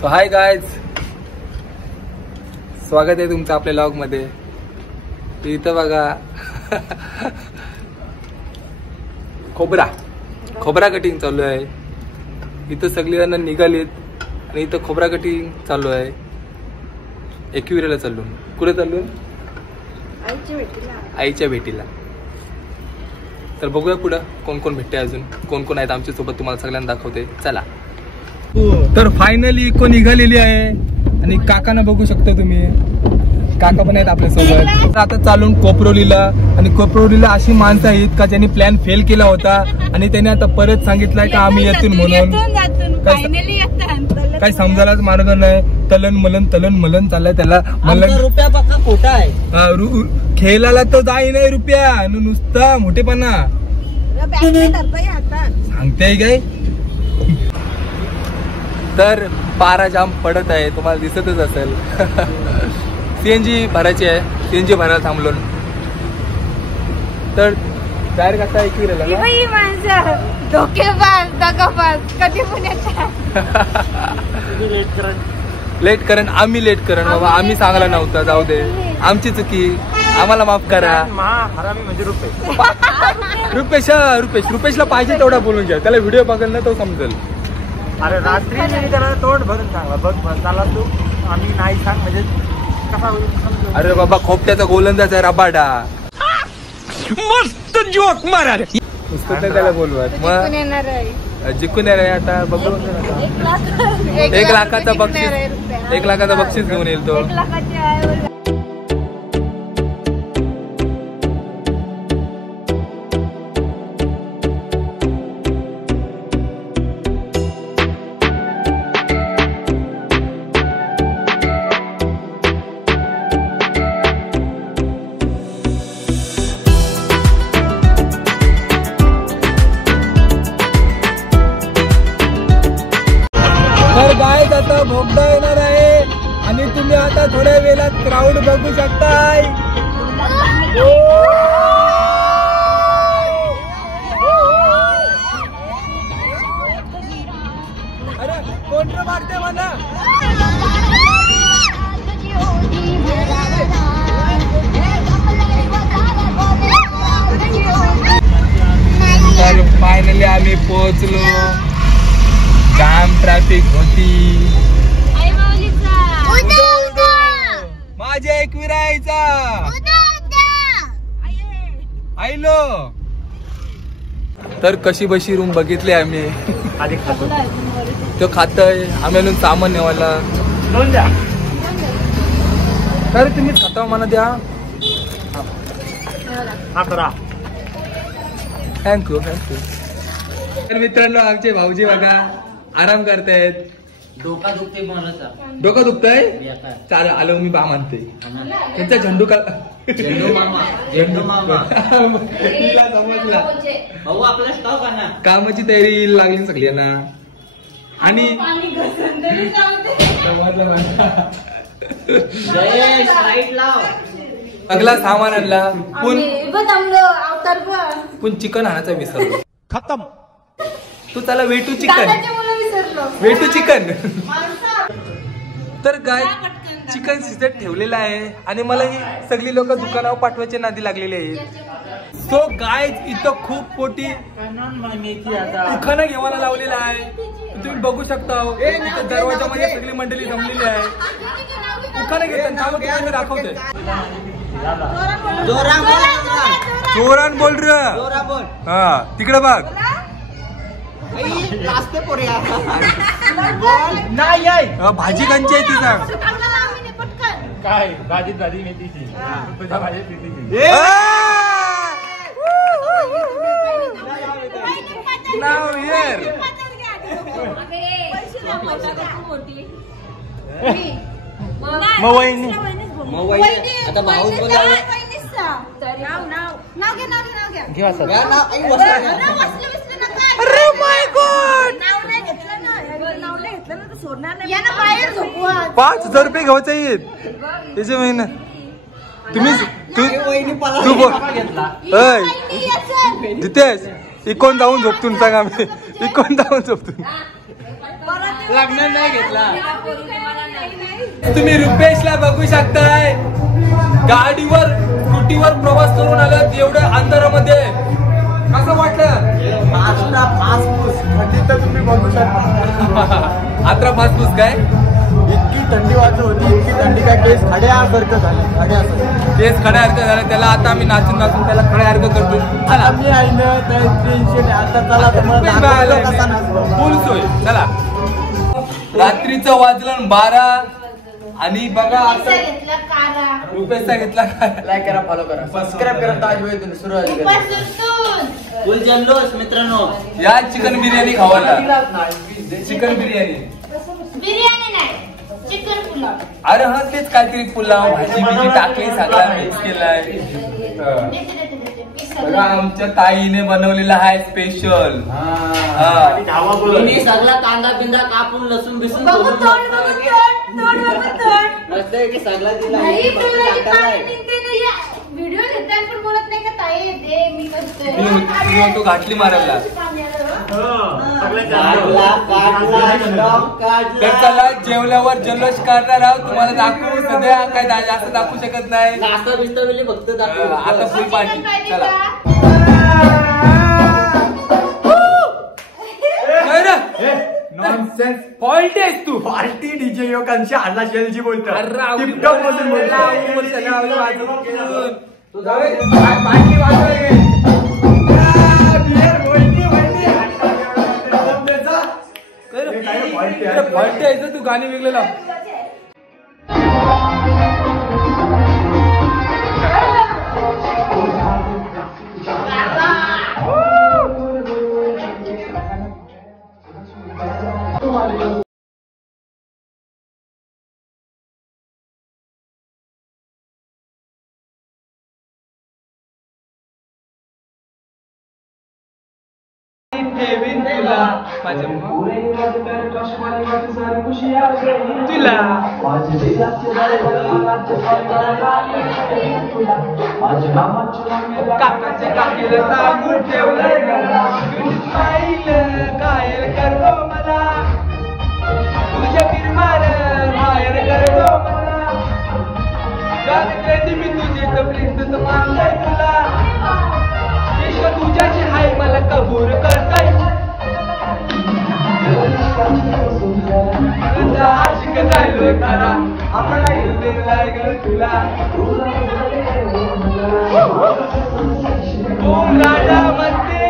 So hi guys, स्वागत आहे तुमचं आपल्या व्लॉग मध्ये. इथं बघा खोबरा कटिंग चालू आहे. इथं सगळी जण निघालीत आणि इथं खोबरा कटिंग चालू आहे. एकविरेला चालून. कुठे चालून? आईच्या भेटीला. तर बघूया पुढं कोण कोण भेटते, अजून कोण कोण आहेत आमच्या सोबत, तुम्हाला सगळ्यांना दाखवते. चला. तर फायनली इको निघालेली आहे आणि काकांना बघू शकता तुम्ही. काका पण आहेत आपल्या सोबत. आता चालून कोपरोलीला, आणि कोपरोलीला अशी माणसं आहेत का ज्यांनी प्लॅन फेल केला होता आणि त्याने आता परत सांगितलंय का आम्ही येतील म्हणून. काही समजायलाच मार्ग नाही. तलन मलन चाललाय त्याला. मला रुपया पक्का खोटा आहे. खेळायला तो जाई नाही रुपया, नुसता मोठेपणा सांगते काय. तर पारा जाम पडत आहे, तुम्हाला दिसतच असेल. सीएनजी भरायची आहे. सीएनजी भरायला थांबलो. तर डायरेक्ट आता लेट करण आम्ही लेट करण बाबा. आम्ही सांगला नव्हता. जाऊ दे, आमची चुकी, आम्हाला माफ करा. म्हणजे रुपेशला पाहिजे तेवढा बोलून घ्या. त्याला व्हिडिओ बघायला ना तो समजेल. अरे रात्री त्याला तोंड भरून सांगा. बघ चाला तू, आम्ही नाही सांग म्हणजे कसा होईल. अरे बाबा खोपट्याचा गोलंदाज आहे रबाडा. मस्त जोक मारा रे. पुस्तक त्याला बोलवत मग जिंकून येणार आहे. आता बघू. 1 लाखाचा बक्षीस, 1 लाखाचा बक्षीस घेऊन येईल तो. तर गाईज आता भोगदा येणार आहे आणि तुम्ही आता थोड्या वेळात क्राऊड बघू शकताय. अरे कोण मारते म्हणा. तर फायनली आम्ही पोहोचलो. जाम ट्रॅफिक होती. माझ्या एकविरायचा आईलो. तर कशी बशी रूम बघितली आम्ही. तो खातय, आम्ही अजून सामान नेवायला. तर तुम्ही खाता मला द्या. थँक्यू. तर मित्रांनो, आमचे भाऊजी बघा आराम करतायत. डोका दुखतंय. चाल आलो मी बा मानते. त्यांचा झेंडू का समजला. भाऊ आपला स्टॉक आहे ना. कामाची तयारी लागली सगळी ना. आणि सगळा सामान आणला. पण चिकन आणायचा विसरलो. खत्म. तू चला वेटू चिकन. तर काय चिकन शिजत ठेवलेलं आहे आणि मला ही सगळी लोक दुकानावर पाठवायचे नादी लागलेले आहेत. सो गाय इथं खूप पोटी उखाणा घेवायला लावलेला आहे. तुम्ही बघू शकता. दरवाजामध्ये सगळी मंडळी जमलेली आहे. उखाणा घेतात मी दाखवते. जोरान बोल र. हा तिकडे बघ. भाजी कंची आहे ती सांग. काय भाजी मेथीची. Now here. मग वहिनी आता भाऊ अरे माय गॉड. 5,000 रुपये घ्यायचे आहेत त्याचे महिना. तुम्ही तू बोल. जितेश इकोन जाऊन झोपतून सांग. आम्ही इकोन जाऊन झोपतून. लग्न नाही घेतला. तुम्ही रुपेशला बघू शकताय गाडीवर स्कूटीवर प्रवास करून आलात एवढ्या अंधारामध्ये. कसं वाटलं? थंडी तर तुम्ही बघू शकता. आत्रा फासफूस काय इतकी थंडी वाजत होती, इतकी थंडी काय केस खड्यासारखं झाले. केस खड्यासारखं झालं. त्याला आता आम्ही नाचून नाचून त्याला खड्यासारखं करतो. चला मी आहे ना टेन्शन. आता चला फुल सोय. चला रात्रीचं वाजलं 12 आणि बघा आता रुपेशचा घेतला. लाईक करा, फॉलो करा, सबस्क्राईब करा. ताजवेदून सुरुवात फुल जल्लोष मित्रांनो. या चिकन बिर्याणी खावायला. चिकन बिर्याणी नाही, चिकन पुलाव. अरे हा तेच काहीतरी पुलाव भाजी बिजी टाकली सगळा मिक्स केलाय. बघा आमच्या ताईने बनवलेला आहे स्पेशल. मी सगळा कांदा बिंदा कापून लसूण बिसून व्हिडिओ घेतात पण बोलत नाही का ताई दे मी करते. तो घातली मारायला. तर चला जेवल्यावर जल्लोष करणार आहोत. तुम्हाला दाखवू सध्या काय जास्त दाखवू शकत नाही. फक्त आता फुल पार्टी. चला नॉनसेन्स. पॉइंट आहेस तू. पार्टी डीजे योगांशी हल्ला शेलची बोलतो. तू गाणी वेगळं. ठेवीन तुला माझ्या तुला काकाच्या काकीला सांगून ठेवलंय कायल करतो मला तुझ्या फिरमार बाहेर करतो मला मी तुझे तपलीच मानलंय तुला तुझ्याची हाय मला कबूल करताय. आशिक झालो खरा आपण तुला राजा म्हणते.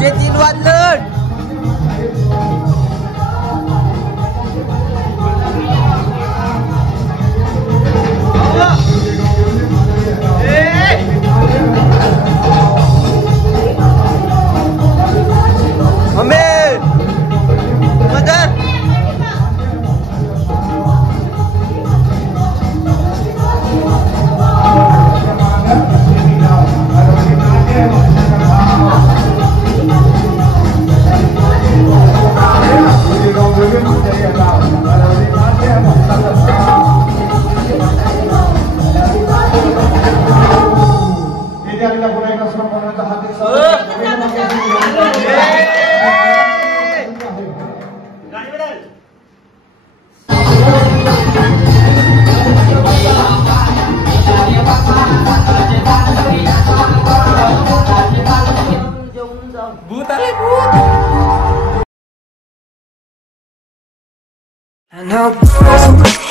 जे 3 वाजलं भूत आले भूत. I know